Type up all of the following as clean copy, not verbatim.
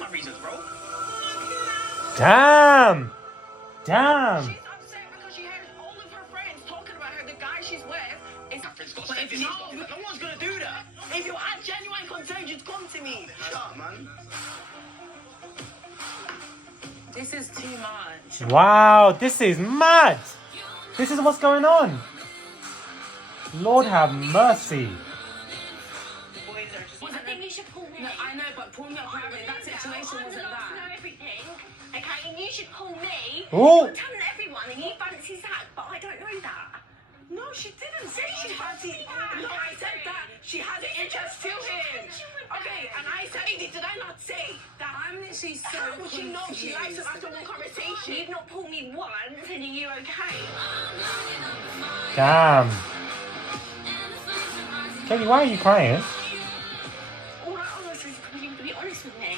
my reasons, bro. Damn. Damn. She's upset because she heard all of her friends talking about her. The guy she's with is... But if no one's gonna do that. If you had genuine concern, just come to me. Shut up, man. This is too much. Wow, this is mad. This is what's going on. Lord have mercy. I think you should pull me. No, I know, but pull me up private. That situation wasn't that. know everything, okay? And you should pull me. Oh. You're telling everyone and you fancy Zach, but I don't know that. No, she didn't say she fancied. No, I said that she had an interest to him. Okay, and I said, did I not say that? I'm literally so How would she know she likes him after one conversation? You've not pulled me once, and are you okay? Damn. Kady, why are you crying? All I ask is for you to be honest with me,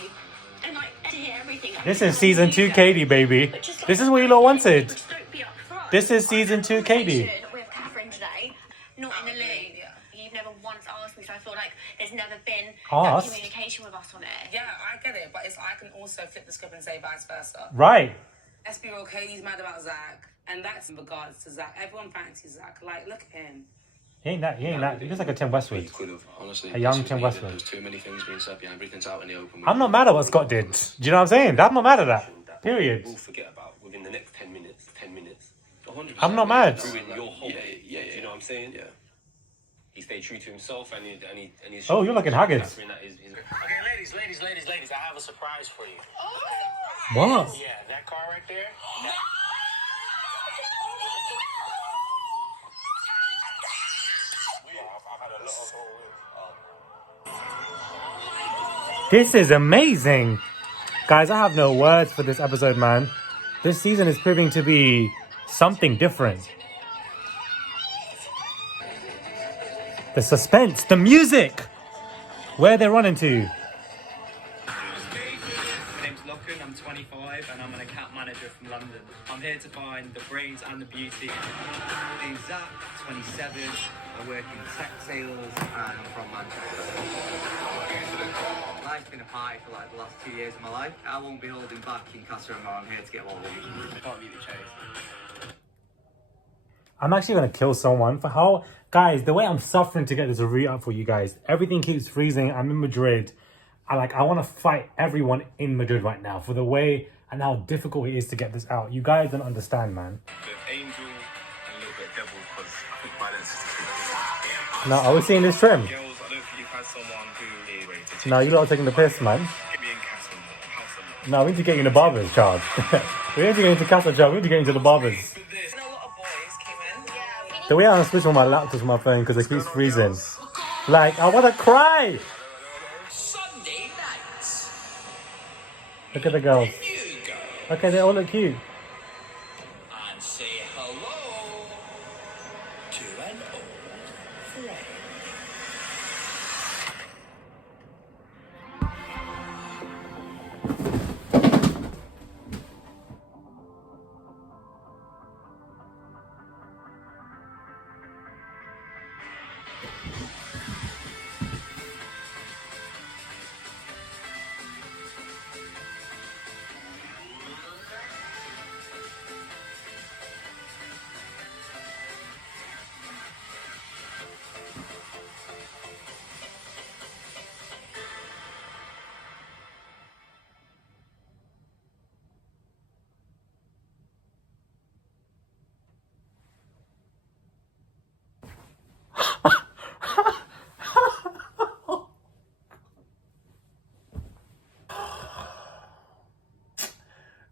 and like to hear everything. This is season 2 Kady, baby. This is what you lot wanted. Just don't be upfront. This is season 2 Kady. With Catherine today, not in the loop. You've never once asked me, so I feel like there's never been that Asked? communication with us on it. Yeah, I get it, but I can also flip the script and say vice versa. Right. Let's be real, Katie's mad about Zach, and that's in regards to Zach. Everyone fancies Zach. Like, look at him. He ain't that. He looks like a Tim Westwood. He could have, honestly. A young this is Tim me, Westwood. There's too many things being said. Yeah, everything's out in the open. I'm not mad at what Scott did. Do you know what I'm saying? I'm not mad at that. Period. We'll forget about within the next 10 minutes. 100%. I'm not mad. Ruin your whole day. Yeah. Do you know what I'm saying? Yeah. He stayed true to himself and he's... Oh, you're looking haggard. Catherine, that is- Okay, ladies. I have a surprise for you. What? Yeah, that car right there. This is amazing. Guys, I have no words for this episode, man. This season is proving to be something different. The suspense, the music. Where they're running to. My name's Lachlan, I'm 25 and I'm an account manager from London. I'm here to find the brains and the beauty. My name's Zach, 27. I work in tech sales and I'm from Manchester. Life's been a party for like the last 2 years of my life. I won't be holding back in Casa Amor. I'm here to get what I want. I can't beat the chase. I'm actually going to kill someone for how... Guys, the way I'm suffering to get this review up for you guys. Everything keeps freezing. I'm in Madrid. I want to fight everyone in Madrid right now for the way and how difficult it is to get this out. You guys don't understand, man. Angel and a little bit devil, because I think balance is... No, are we seeing this trim? Girls, I don't think you've had someone who is ready to take No, you lot are taking the piss, man. Get me in Casa Amor, House Amor. No, we need to get you in the barbers, Charles. We need to get into Casa, Charles. We need to get into the barbers. A lot of boys came in. The way I'm switching on my laptop to my phone because it keeps freezing. Like, I want to cry. Sunday night. Look at the girls. You go Okay, they all look cute. and say hello to an old friend.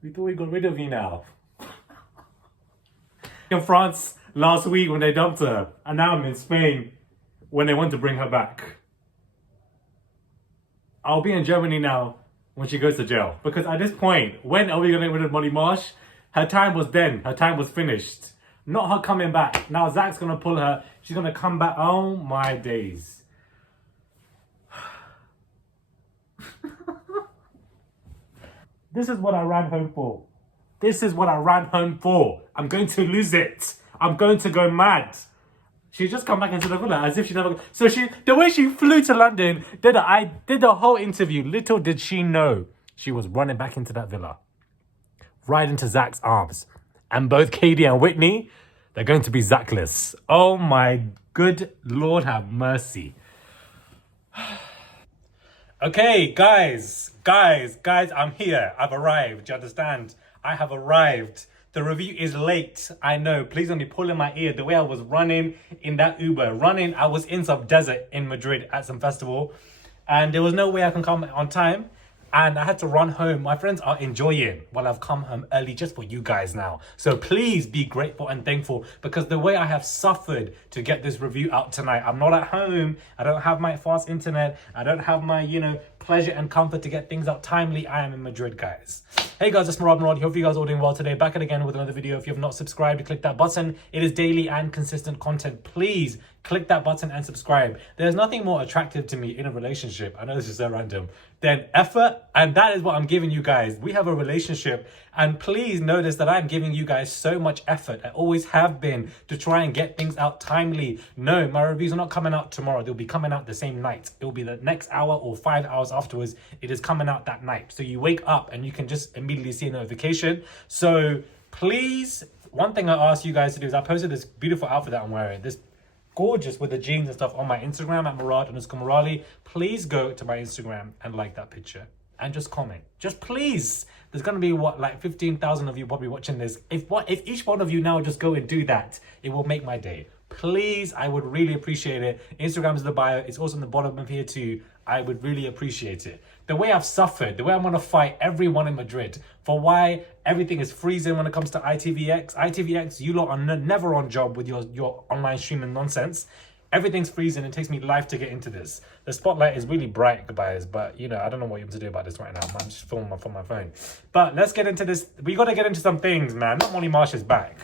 We thought we got rid of you now. In France last week when they dumped her, and now I'm in Spain when they want to bring her back. I'll be in Germany now when she goes to jail. Because at this point, when are we going to get rid of Molly Marsh? Her time was then. Her time was finished. Not her coming back. Now Zach's going to pull her. She's going to come back. Oh my days. This is what I ran home for. This is what I ran home for. I'm going to lose it. I'm going to go mad. She just come back into the villa as if she never... So the way she flew to London, I did the whole interview. Little did she know she was running back into that villa, right into Zach's arms. And both Kady and Whitney, they're going to be Zachless. Oh my good Lord have mercy. Okay, guys, I'm here. I've arrived. Do you understand? I have arrived. The review is late. I know. Please don't be pulling my ear. The way I was running in that Uber, I was in some desert in Madrid at some festival, and there was no way I can come on time. And I had to run home. My friends are enjoying while I've come home early just for you guys now. So please be grateful and thankful, because the way I have suffered to get this review out tonight, I'm not at home. I don't have my fast internet. I don't have my, pleasure and comfort to get things out timely. I am in Madrid, guys. Hey guys, it's Marad. Hope you guys are all doing well today. Back again with another video. If you have not subscribed, click that button. It is daily and consistent content. Please click that button and subscribe. There's nothing more attractive to me in a relationship, I know this is so random, than effort, and that is what I'm giving you guys. We have a relationship, and please notice that I'm giving you guys so much effort. I always have been, to try and get things out timely. No, my reviews are not coming out tomorrow. They'll be coming out the same night. It will be the next hour or 5 hours afterwards. It is coming out that night. So you wake up and you can just immediately see a notification. So please, one thing I ask you guys to do is, I posted this beautiful outfit that I'm wearing. This gorgeous with the jeans and stuff on my Instagram at Marad_Morali. Please go to my Instagram and like that picture and just comment. Just please. There's gonna be like 15,000 of you probably watching this. If each one of you now just go and do that, it will make my day. Please, I would really appreciate it. Instagram is the bio. It's also in the bottom of here too. I would really appreciate it. The way I've suffered, the way I'm gonna fight everyone in Madrid for why everything is freezing when it comes to ITVX. ITVX, you lot are never on job with your online streaming nonsense. Everything's freezing. It takes me life to get into this. The spotlight is really bright, guys, but I don't know what you're to do about this right now. I'm just filming from my phone. But let's get into this. We got to get into some things, man. Not only Marsh is back.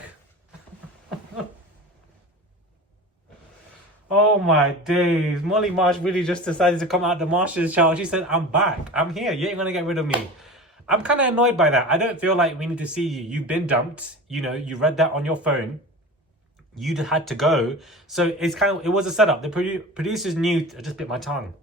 Oh my days. Molly Marsh really just decided to come out the Marsh's child. She said, I'm back. I'm here. You ain't gonna get rid of me. I'm kind of annoyed by that. I don't feel like we need to see you. You've been dumped. You read that on your phone. You had to go. So it was a setup. The producers knew. I just bit my tongue.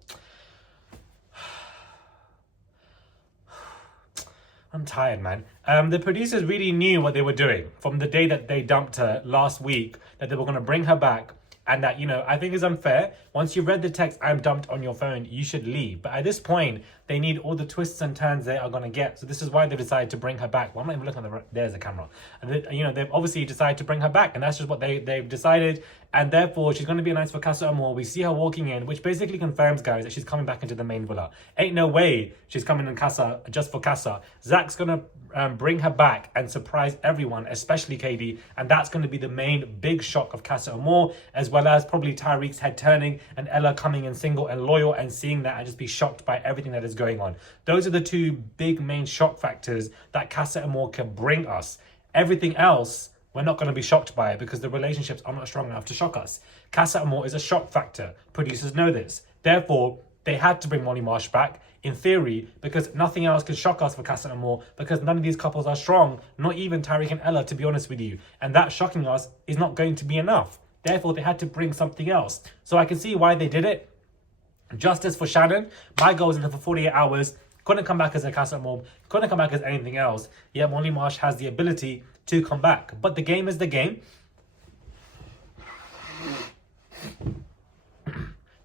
I'm tired, man. The producers really knew what they were doing from the day that they dumped her last week, that they were going to bring her back. And that, I think is unfair. Once you've read the text, I'm dumped on your phone, you should leave. But at this point, they need all the twists and turns they are going to get. So this is why they've decided to bring her back. Well, I'm not even looking at there's the camera. And they've obviously decided to bring her back. And that's just what they've decided. And therefore, she's going to be announced for Casa Amor. We see her walking in, which basically confirms, guys, that she's coming back into the main villa. Ain't no way she's coming in Casa just for Casa. Zach's going to bring her back and surprise everyone, especially Kady. And that's going to be the main big shock of Casa Amor, as well as probably Tarique's head turning and Ella coming in single and loyal and seeing that and just be shocked by everything that is going on. Those are the two big main shock factors that Casa Amor can bring us. Everything else, we're not going to be shocked by it because the relationships are not strong enough to shock us. Casa Amor is a shock factor. Producers know this. Therefore, they had to bring Molly Marsh back, in theory, because nothing else could shock us for Casa Amor, because none of these couples are strong, not even Tarique and Ella, to be honest with you. And that shocking us is not going to be enough. Therefore, they had to bring something else. So I can see why they did it. Justice for Shannon. My girl was in there for 48 hours. Couldn't come back as a Casa Amor. Couldn't come back as anything else. Yet Molly Marsh has the ability to come back. But the game is the game.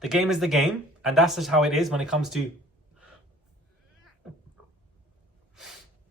The game is the game. And that's just how it is when it comes to...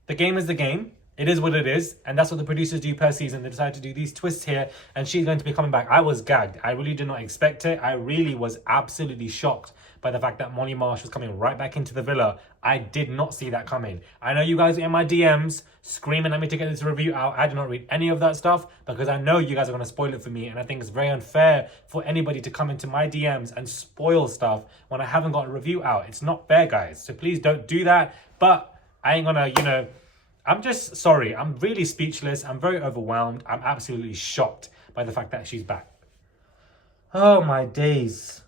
The game is the game. It is what it is. And that's what the producers do per season. They decide to do these twists here. And she's going to be coming back. I was gagged. I really did not expect it. I really was absolutely shocked by the fact that Molly Marsh was coming right back into the villa. I did not see that coming. I know you guys are in my DMs screaming at me to get this review out. I did not read any of that stuff because I know you guys are going to spoil it for me. And I think it's very unfair for anybody to come into my DMs and spoil stuff when I haven't got a review out. It's not fair, guys. So please don't do that. But I ain't gonna, I'm just sorry. I'm really speechless. I'm very overwhelmed. I'm absolutely shocked by the fact that she's back. Oh my days.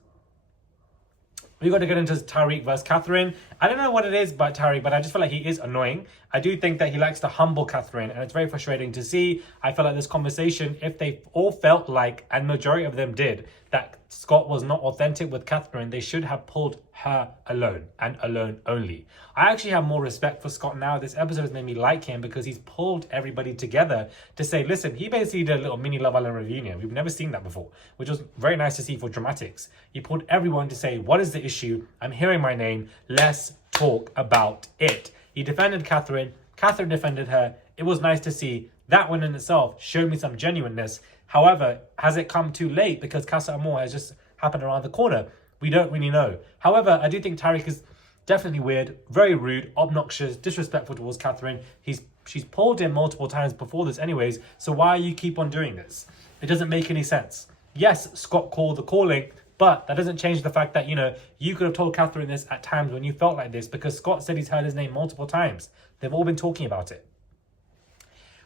We got to get into Tarique versus Catherine. I don't know what it is about Tarique, but I just feel like he is annoying. I do think that he likes to humble Catherine, and it's very frustrating to see. I feel like this conversation, if they all felt like, and majority of them did, that Scott was not authentic with Catherine, they should have pulled her alone and alone only. I actually have more respect for Scott now. This episode has made me like him because he's pulled everybody together to say, listen, he basically did a little mini Love Island reunion. We've never seen that before, which was very nice to see for dramatics. He pulled everyone to say, what is the issue? I'm hearing my name. Let's talk about it. He defended Catherine. Catherine defended her. It was nice to see. That one in itself showed me some genuineness. However, has it come too late because Casa Amor has just happened around the corner? We don't really know. However, I do think Tarique is definitely weird, very rude, obnoxious, disrespectful towards Catherine. She's pulled in multiple times before this anyways, so why you keep on doing this? It doesn't make any sense. Yes, Scott called the calling, but that doesn't change the fact that, you know, you could have told Catherine this at times when you felt like this, because Scott said he's heard his name multiple times. They've all been talking about it.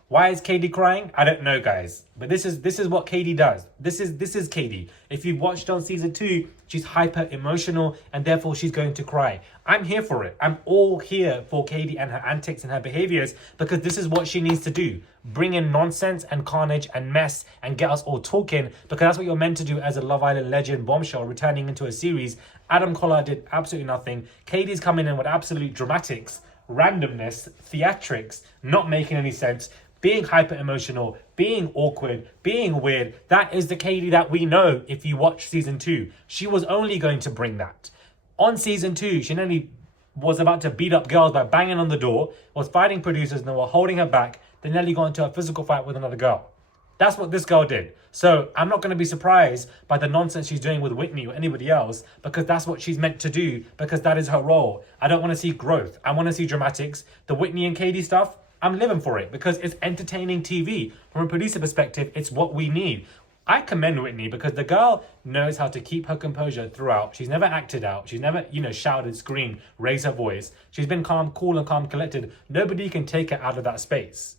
Why is Kady crying? I don't know, guys. But this is what Kady does. This is Kady. If you've watched on season 2, she's hyper emotional and therefore she's going to cry. I'm here for it. I'm all here for Kady and her antics and her behaviors because this is what she needs to do. Bring in nonsense and carnage and mess and get us all talking, because that's what you're meant to do as a Love Island legend bombshell returning into a series. Adam Collard did absolutely nothing. Kady's coming in with absolute dramatics, randomness, theatrics, not making any sense, being hyper emotional, being awkward, being weird. That is the Kady that we know if you watch season 2. She was only going to bring that. On season 2, she nearly was about to beat up girls by banging on the door, was fighting producers and they were holding her back, then nearly got into a physical fight with another girl. That's what this girl did. So I'm not going to be surprised by the nonsense she's doing with Whitney or anybody else, because that's what she's meant to do, because that is her role. I don't want to see growth. I want to see dramatics. The Whitney and Kady stuff, I'm living for it because it's entertaining TV. From a producer perspective, it's what we need. I commend Whitney because the girl knows how to keep her composure throughout. She's never acted out. She's never, shouted, screamed, raised her voice. She's been calm, cool and calm, collected. Nobody can take her out of that space.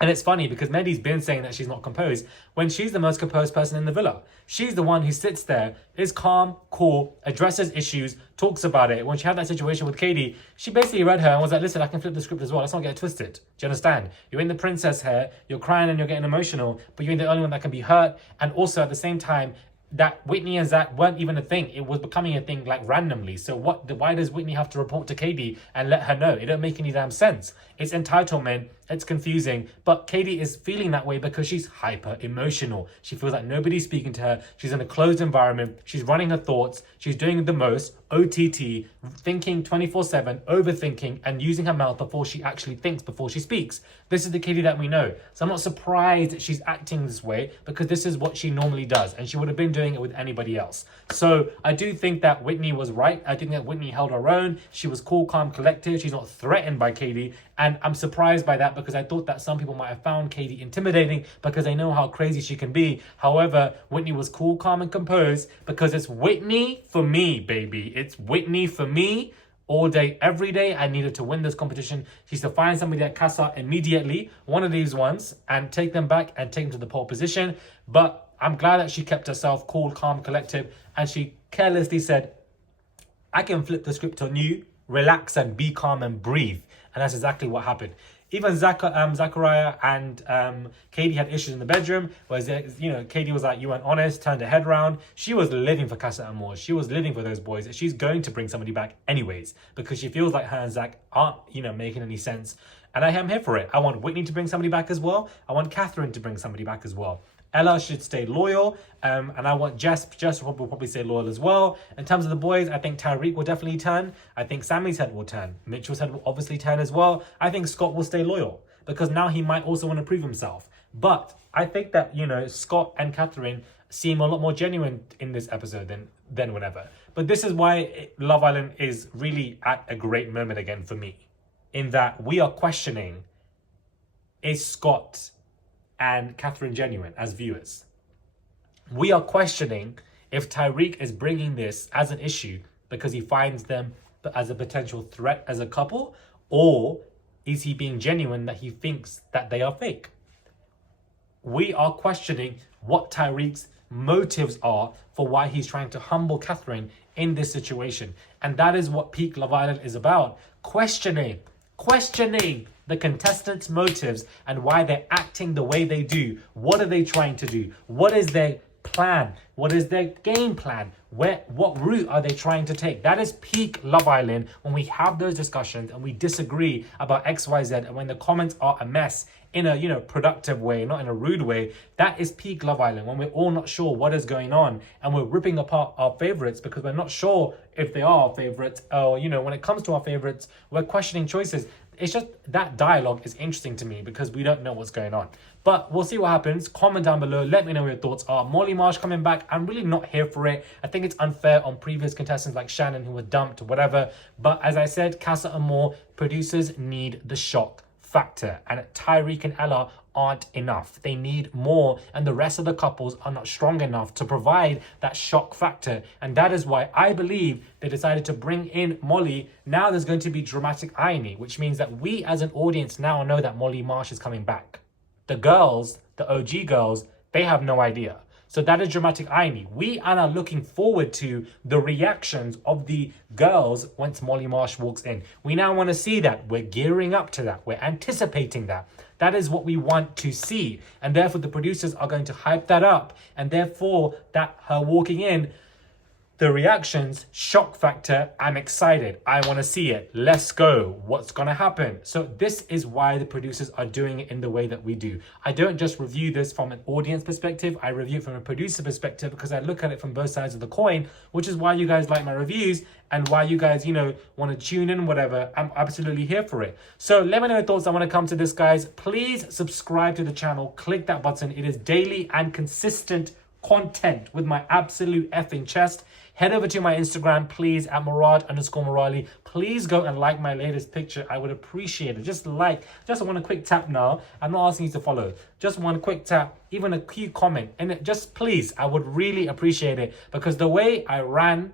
And it's funny because Medi's been saying that she's not composed when she's the most composed person in the villa. She's the one who sits there, is calm, cool, addresses issues, talks about it. When she had that situation with Kady, she basically read her and was like, listen, I can flip the script as well. Let's not get it twisted. Do you understand? You're in the princess hair, you're crying and you're getting emotional, but you're the only one that can be hurt. And also at the same time, that Whitney and Zach weren't even a thing. It was becoming a thing like randomly. So why does Whitney have to report to Kady and let her know? It don't make any damn sense. It's entitlement. It's confusing. But Kady is feeling that way because she's hyper emotional. She feels like nobody's speaking to her. She's in a closed environment. She's running her thoughts. She's doing the most, OTT, thinking 24/7, overthinking, and using her mouth before she actually thinks, before she speaks. This is the Kady that we know. So I'm not surprised that she's acting this way because this is what she normally does. And she would have been doing it with anybody else. So I do think that Whitney was right. I think that Whitney held her own. She was cool, calm, collected. She's not threatened by Kady. And I'm surprised by that because I thought that some people might have found Kady intimidating because they know how crazy she can be. However, Whitney was cool, calm, and composed because it's Whitney for me, baby. It's Whitney for me. All day, every day, I needed to win this competition. She used to find somebody at Casa immediately, one of these ones, and take them back and take them to the pole position. But I'm glad that she kept herself cool, calm, collective, and she carelessly said, I can flip the script on you, relax and be calm and breathe. And that's exactly what happened. Even Zachariah and Kady had issues in the bedroom, whereas Kady was like, you weren't honest, turned her head around. She was living for Casa Amor. She was living for those boys. She's going to bring somebody back anyways, because she feels like her and Zach aren't, making any sense. And I am here for it. I want Whitney to bring somebody back as well. I want Catherine to bring somebody back as well. Ella should stay loyal, and I want Jess will probably stay loyal as well. In terms of the boys, I think Tyrique will definitely turn. I think Sammy's head will turn. Mitchell's head will obviously turn as well. I think Scott will stay loyal because now he might also want to prove himself. But I think that, Scott and Catherine seem a lot more genuine in this episode than whatever. But this is why Love Island is really at a great moment again for me, in that we are questioning, is Scott and Catherine genuine as viewers? We are questioning if Tyrique is bringing this as an issue because he finds them as a potential threat as a couple, or is he being genuine that he thinks that they are fake? We are questioning what Tyrique's motives are for why he's trying to humble Catherine in this situation. And that is what peak Love Island is about. Questioning the contestants' motives and why they're acting the way they do. What are they trying to do? What is their plan? What is their game plan? What route are they trying to take? That is peak Love Island, when we have those discussions and we disagree about XYZ, and when the comments are a mess in a, you know, productive way, not in a rude way. That is peak Love Island, when we're all not sure what is going on and we're ripping apart our favorites because we're not sure if they are our favorites, or, you know, when it comes to our favorites, we're questioning choices. It's just that dialogue is interesting to me because we don't know what's going on. But we'll see what happens. Comment down below. Let me know what your thoughts are. Molly Marsh coming back. I'm really not here for it. I think it's unfair on previous contestants like Shannon who were dumped or whatever. But as I said, Casa Amor, producers need the shock factor. And Tyrique and Ella aren't enough. They need more, and the rest of the couples are not strong enough to provide that shock factor. And that is why I believe they decided to bring in Molly. Now there's going to be dramatic irony, which means that we as an audience now know that Molly Marsh is coming back. The girls, the OG girls, they have no idea. So that is dramatic irony. We are now looking forward to the reactions of the girls once Molly Marsh walks in. We now want to see that. We're gearing up to that. We're anticipating that. That is what we want to see. And therefore, the producers are going to hype that up. And therefore, that her walking in, the reactions, shock factor, I'm excited. I want to see it. Let's go. What's going to happen? So this is why the producers are doing it in the way that we do. I don't just review this from an audience perspective. I review it from a producer perspective because I look at it from both sides of the coin, which is why you guys like my reviews and why you guys, you know, want to tune in, whatever. I'm absolutely here for it. So let me know your thoughts. I want to come to this, guys. Please subscribe to the channel. Click that button. It is daily and consistent content with my absolute effing chest. Head over to my Instagram, please, at Murad_Morali. Please go and like my latest picture. I would appreciate it. Just one quick tap now. I'm not asking you to follow. Just one quick tap, even a cute comment. And just please, I would really appreciate it, because the way I ran,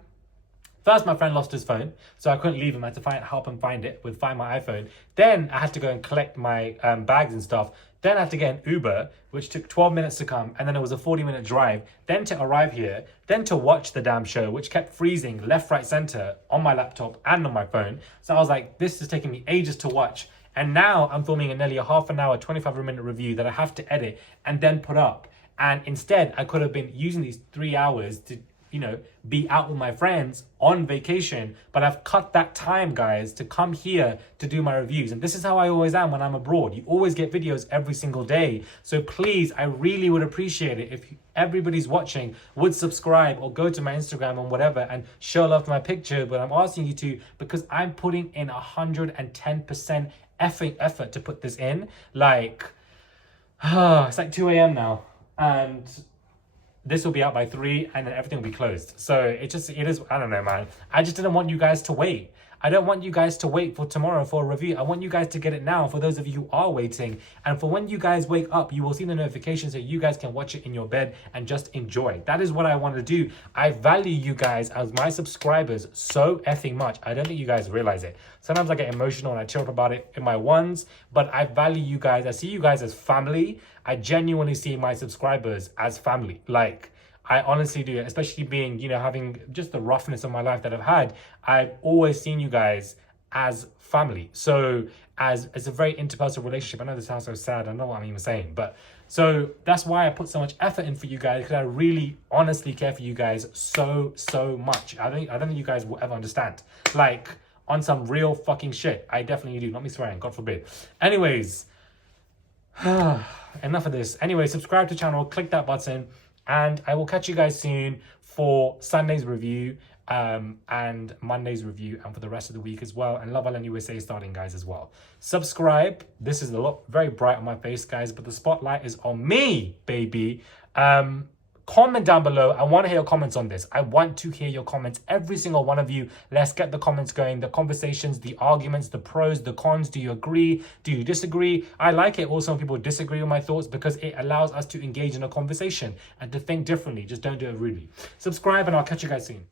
first, my friend lost his phone, so I couldn't leave him. I had to help him find it with Find My iPhone. Then I had to go and collect my bags and stuff. Then I had to get an Uber, which took 12 minutes to come. And then it was a 40-minute drive. Then to arrive here. Then to watch the damn show, which kept freezing left, right, center on my laptop and on my phone. So I was like, this is taking me ages to watch. And now I'm filming a nearly a half an hour, 25-minute review that I have to edit and then put up. And instead, I could have been using these 3 hours to, you know, be out with my friends on vacation, but I've cut that time, guys, to come here to do my reviews. And this is how I always am when I'm abroad. You always get videos every single day. So please, I really would appreciate it if everybody's watching would subscribe or go to my Instagram or whatever and show love to my picture. But I'm asking you to, because I'm putting in 110% effing effort to put this in. Like, it's like 2 a.m. now, and this will be out by 3 and then everything will be closed. So it is, I don't know, man. I just didn't want you guys to wait. I don't want you guys to wait for tomorrow for a review. I want you guys to get it now for those of you who are waiting. And for when you guys wake up, you will see the notification so you guys can watch it in your bed and just enjoy. That is what I want to do. I value you guys as my subscribers so effing much. I don't think you guys realize it. Sometimes I get emotional and I tear up about it in my ones, but I value you guys. I see you guys as family. I genuinely see my subscribers as family. Like, I honestly do, especially being, you know, having just the roughness of my life that I've had. I've always seen you guys as family. So as it's a very interpersonal relationship. I know this sounds so sad. I know what I'm even saying, but so that's why I put so much effort in for you guys, because I really honestly care for you guys so much. I don't think you guys will ever understand. Like, on some real fucking shit. I definitely do. Not me swearing, God forbid. Anyways, enough of this. Anyway, subscribe to the channel, click that button, and I will catch you guys soon for Sunday's review and Monday's review, and for the rest of the week as well. And Love Island USA starting, guys, as well. Subscribe. This is a lot very bright on my face, guys, but the spotlight is on me, baby. Comment down below. I want to hear your comments on this. I want to hear your comments, every single one of you. Let's get the comments going, the conversations, the arguments, the pros, the cons. Do you agree? Do you disagree? I like it also when people disagree with my thoughts, because it allows us to engage in a conversation and to think differently. Just don't do it rudely. Subscribe and I'll catch you guys soon.